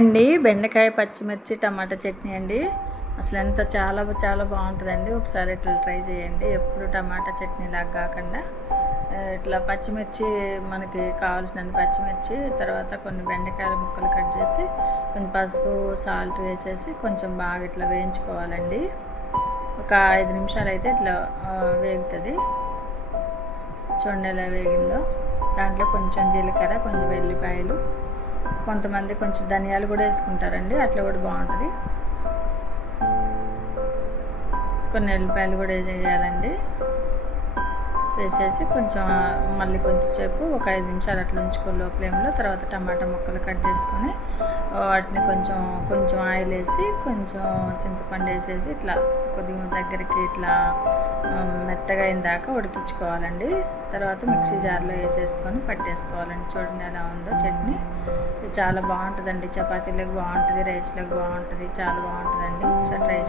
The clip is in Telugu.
అండి బెండకాయ పచ్చిమిర్చి టమాటా చట్నీ అండి. అసలు ఎంత చాలా చాలా బాగుంటుందండి. ఒకసారి ఇట్లా ట్రై చేయండి. ఎప్పుడు టమాటా చట్నీ లాగా కాకుండా ఇట్లా పచ్చిమిర్చి మనకి కావాల్సిన పచ్చిమిర్చి తర్వాత కొన్ని బెండకాయల ముక్కలు కట్ చేసి కొంచెం పసుపు సాల్ట్ వేసేసి కొంచెం బాగా ఇట్లా వేయించుకోవాలండి. ఒక ఐదు నిమిషాలు అయితే ఇట్లా వేగుతుంది. చూడండి ఎలా వేగిందో. దాంట్లో కొంచెం జీలకర్ర కొంచెం వెల్లిపాయలు కొంతమంది కొంచెం ధనియాలు కూడా వేసుకుంటారండి అట్లా కూడా బాగుంటుంది. కొన్ని ఎల్లిపాయలు కూడా వేసేయాలండి. వేసేసి కొంచెం మళ్ళీ కొంచెం సేపు ఒక ఐదు నిమిషాలు అట్లా ఉంచుకో ఫ్లేమ్లో తర్వాత టమాటా ముక్కలు కట్ చేసుకొని వాటిని కొంచెం కొంచెం ఆయిల్ వేసి కొంచెం చింతపండు వేసేసి ఇట్లా కొద్దిగా దగ్గరికి ఇట్లా మెత్తగా అయిన దాకా ఉడికించుకోవాలండి. తర్వాత మిక్సీ జార్లో వేసేసుకొని పట్టేసుకోవాలండి. చూడండి ఎలా ఉందో చట్నీ. చాలా బాగుంటుందండి. చపాతీలకు బాగుంటుంది రైస్లకు బాగుంటుంది చాలా బాగుంటుందండి. ఒకసారి ట్రై